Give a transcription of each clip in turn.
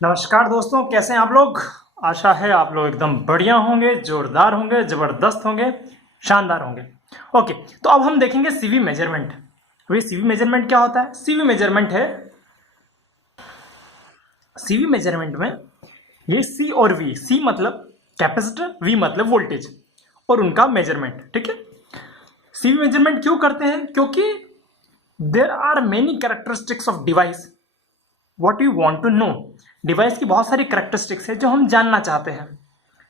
नमस्कार दोस्तों, कैसे हैं आप लोग। आशा है आप लोग एकदम बढ़िया होंगे, जोरदार होंगे, ज़बरदस्त होंगे, शानदार होंगे। ओके, तो अब हम देखेंगे सीवी मेजरमेंट। तो ये सीवी मेजरमेंट क्या होता है? सीवी मेजरमेंट है, सीवी मेजरमेंट में ये सी और वी, सी मतलब कैपेसिटर, वी मतलब वोल्टेज और उनका मेजरमेंट। ठीक है, सीवी मेजरमेंट क्यों करते हैं? क्योंकि there are many characteristics of device what you want to know. Device की बहुत सारी करेक्टरिस्टिक्स है जो हम जानना चाहते हैं।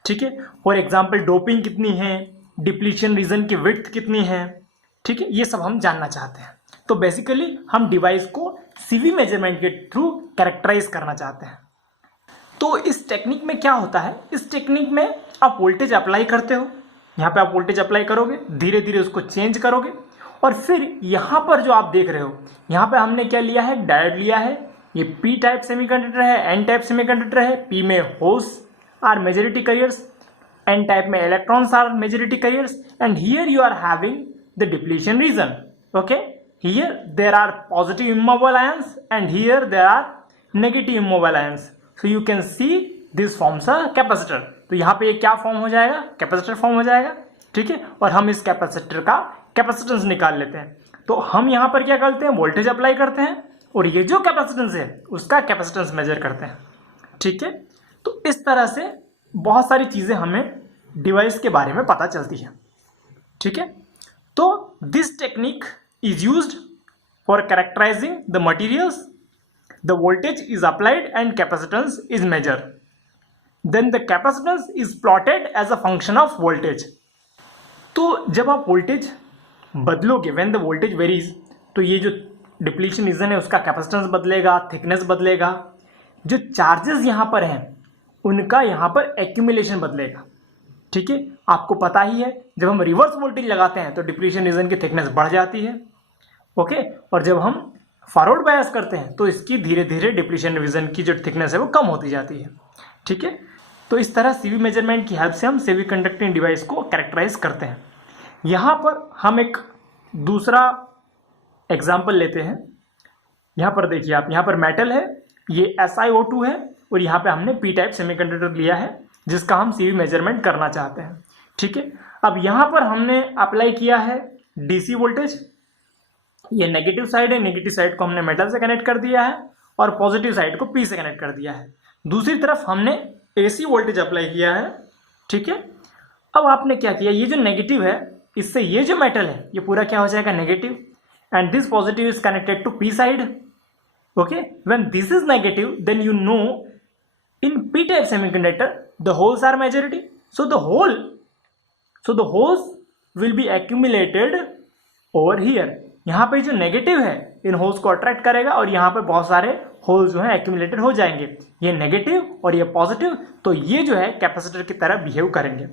ठीक है, फॉर एग्जाम्पल डोपिंग कितनी है, डिप्लीशन रीजन की विड्थ कितनी है, ठीक है, ये सब हम जानना चाहते हैं। तो बेसिकली हम डिवाइस को सीवी मेजरमेंट के थ्रू कैरेक्टराइज करना चाहते हैं। तो इस टेक्निक में क्या होता है, इस टेक्निक में आप वोल्टेज अप्लाई करते हो, यहाँ पे आप वोल्टेज अप्लाई करोगे, धीरे धीरे उसको चेंज करोगे और फिर यहाँ पर जो आप देख रहे हो, यहाँ पे हमने क्या लिया है, डायोड लिया है। ये पी टाइप सेमीकंडक्टर है, एन टाइप सेमीकंडक्टर है। पी में holes are majority carriers, N type में electrons are majority carriers, and here you are having the depletion region. Okay, here there are positive immobile ions and here there are negative immobile ions. So you can see this forms a capacitor. तो यहाँ पे ये क्या form हो जाएगा, capacitor form हो जाएगा। ठीक है, और हम इस कैपेसिटर का कैपेसिटेंस निकाल लेते हैं। तो हम यहाँ पर क्या करते हैं, वोल्टेज अप्लाई करते हैं और ये जो कैपेसिटेंस है उसका कैपेसिटेंस मेजर करते हैं। ठीक है, तो इस तरह से बहुत सारी चीज़ें हमें डिवाइस के बारे में पता चलती है। ठीक है, तो this technique is used for characterising the materials, the voltage is applied and capacitance is measure, then the capacitance is plotted as a function of voltage. तो जब आप वोल्टेज बदलोगे, व्हेन द वोल्टेज वेरीज, तो ये जो depletion region है उसका capacitance बदलेगा, थिकनेस बदलेगा, जो चार्जेस यहाँ पर हैं उनका यहाँ पर एक्यूमुलेशन बदलेगा। ठीक है, आपको पता ही है जब हम रिवर्स वोल्टेज लगाते हैं तो डिप्लीशन रीजन की थिकनेस बढ़ जाती है। ओके, और जब हम फॉरवर्ड बायस करते हैं तो इसकी धीरे धीरे डिप्लीशन रीजन की जो थिकनेस है वो कम होती जाती है। ठीक है, तो इस तरह सीवी मेजरमेंट की हेल्प से हम सेमी कंडक्टिंग डिवाइस को कैरेक्टराइज करते हैं। यहाँ पर हम एक दूसरा एग्जाम्पल लेते हैं। यहाँ पर देखिए आप, यहाँ पर मेटल है, ये SiO2 है और यहाँ पे हमने पी टाइप सेमीकंडक्टर लिया है जिसका हम सीवी मेजरमेंट करना चाहते हैं। ठीक है, अब यहाँ पर हमने अप्लाई किया है डीसी वोल्टेज। ये नेगेटिव साइड है, नेगेटिव साइड को हमने मेटल से कनेक्ट कर दिया है और पॉजिटिव साइड को पी से कनेक्ट कर दिया है। दूसरी तरफ हमने AC वोल्टेज अप्लाई किया है। ठीक है, अब आपने क्या किया, ये जो नेगेटिव है इससे ये जो मेटल है ये पूरा क्या हो जाएगा, negative, and this positive is connected to p side. Okay, when this is negative then you know in p type semiconductor the holes are majority, so the holes will be accumulated over here. यहाँ पे जो negative है इन holes को attract करेगा और यहाँ पे बहुत सारे होल्स जो हैं एक्यूमुलेटेड हो जाएंगे, ये नेगेटिव और ये पॉजिटिव, तो ये जो है कैपेसिटर की तरह बिहेव करेंगे।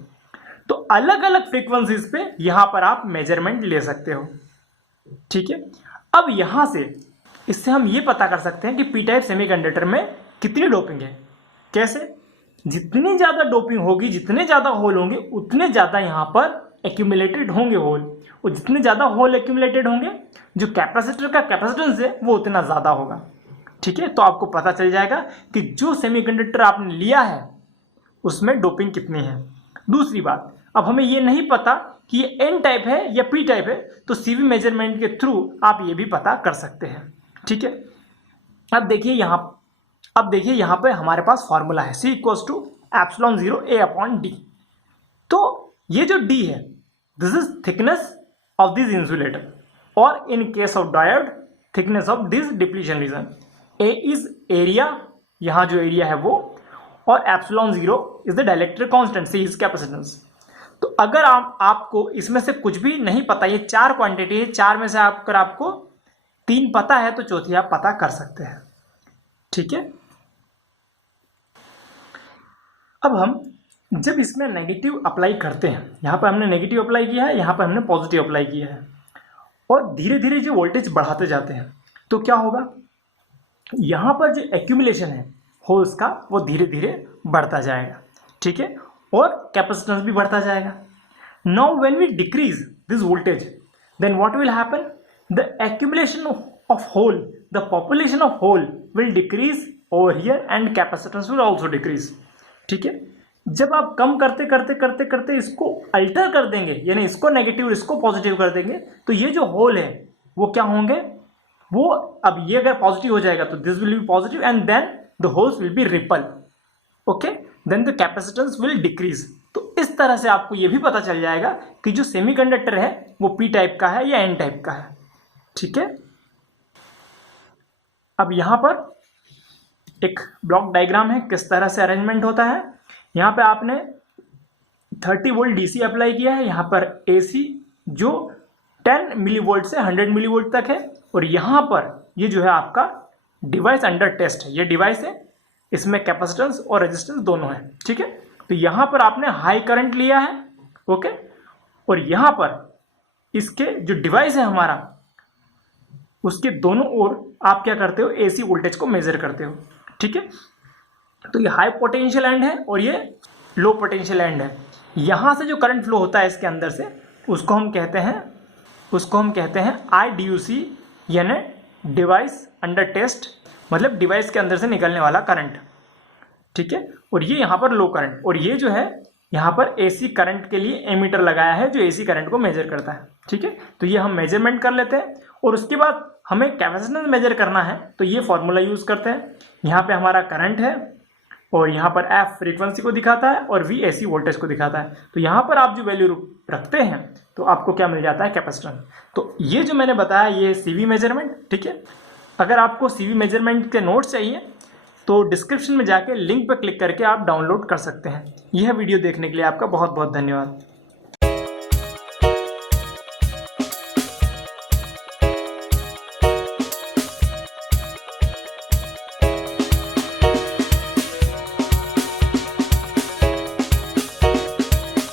तो अलग अलग फ्रीक्वेंसीज पे यहाँ पर आप मेजरमेंट ले सकते हो। ठीक है, अब यहां से इससे हम ये पता कर सकते हैं कि पी टाइप सेमीकंडक्टर में कितनी डोपिंग है। कैसे? जितनी ज्यादा डोपिंग होगी, जितने ज्यादा होल होंगे उतने ज्यादा यहां पर एक्यूमुलेटेड होंगे होल, और जितने ज्यादा होल एक्यूमुलेटेड होंगे जो कैपेसिटर का कैपेसिटेंस है वो उतना ज्यादा होगा। ठीक है, तो आपको पता चल जाएगा कि जो सेमीकंडक्टर आपने लिया है उसमें डोपिंग कितनी है। दूसरी बात, अब हमें ये नहीं पता कि ये एन टाइप है या पी टाइप है, तो सीवी मेजरमेंट के थ्रू आप ये भी पता कर सकते हैं। ठीक है, अब देखिए यहाँ पे हमारे पास फॉर्मूला है C equals to epsilon 0 A/D। तो ये जो D है this is thickness of this insulator, और in case of diode thickness of this depletion region. A is area, यहाँ जो एरिया है वो, और epsilon 0 is the dielectric constant, C is capacitance. तो अगर आपको इसमें से कुछ भी नहीं पता, ये 4 क्वांटिटी है, 4 में से अगर आपको 3 पता है तो चौथी आप पता कर सकते हैं। ठीक है, अब हम जब इसमें नेगेटिव अप्लाई करते हैं, यहाँ पर हमने नेगेटिव अप्लाई किया है, यहाँ पर हमने पॉजिटिव अप्लाई किया है, और धीरे धीरे जो वोल्टेज बढ़ाते जाते हैं तो क्या होगा, यहाँ पर जो एक्यूमुलेशन है होल्स का वो धीरे धीरे बढ़ता जाएगा। ठीक है, और कैपेसिटेंस भी बढ़ता जाएगा। Now when we decrease this voltage then what will happen, the accumulation of hole, the population of hole will decrease over here and capacitance will also decrease. ठीक है, जब आप कम करते करते करते करते इसको अल्टर कर देंगे, यानी इसको नेगेटिव इसको पॉजिटिव कर देंगे, तो ये जो होल है वो क्या होंगे, वो अब ये अगर पॉजिटिव हो जाएगा तो this will be positive and then the holes will be ripple, okay, then the capacitance will decrease. तो इस तरह से आपको ये भी पता चल जाएगा कि जो सेमीकंडक्टर है वो पी टाइप का है या एन टाइप का है। ठीक है, अब यहां पर एक ब्लॉक डायग्राम है, किस तरह से अरेंजमेंट होता है। यहाँ पे आपने 30 वोल्ट डीसी अप्लाई किया है, यहाँ पर एसी जो 10 मिली वोल्ट से 100 मिली वोल्ट तक है, और यहाँ पर ये जो है आपका डिवाइस अंडर टेस्ट है, ये डिवाइस है, इसमें कैपेसिटेंस और रेजिस्टेंस दोनों है। ठीक है, तो यहाँ पर आपने हाई करंट लिया है, ओके, और यहाँ पर इसके जो डिवाइस है हमारा, उसके दोनों ओर आप क्या करते हो, एसी वोल्टेज को मेजर करते हो। ठीक है, तो ये हाई पोटेंशियल एंड है और ये लो पोटेंशियल एंड है। यहाँ से जो करंट फ्लो होता है इसके अंदर से, उसको हम कहते हैं IDUC, यानी डिवाइस अंडर टेस्ट, मतलब डिवाइस के अंदर से निकलने वाला करंट। ठीक है, और ये यहाँ पर लो करंट, और ये जो है यहाँ पर AC करंट के लिए एमीटर लगाया है जो AC करंट को मेजर करता है। ठीक है, तो ये हम मेजरमेंट कर लेते हैं, और उसके बाद हमें कैपेसिटेंस मेजर करना है तो ये फॉर्मूला यूज़ करते हैं। यहाँ पे हमारा करंट है और यहाँ पर F फ्रीक्वेंसी को दिखाता है और V AC वोल्टेज को दिखाता है। तो यहाँ पर आप जो वैल्यू रखते हैं तो आपको क्या मिल जाता है, कैपेसिटेंस। तो ये जो मैंने बताया ये CV मेजरमेंट। ठीक है, अगर आपको CV मेजरमेंट के नोट्स चाहिए तो डिस्क्रिप्शन में जाके लिंक पर क्लिक करके आप डाउनलोड कर सकते हैं। यह वीडियो देखने के लिए आपका बहुत बहुत धन्यवाद।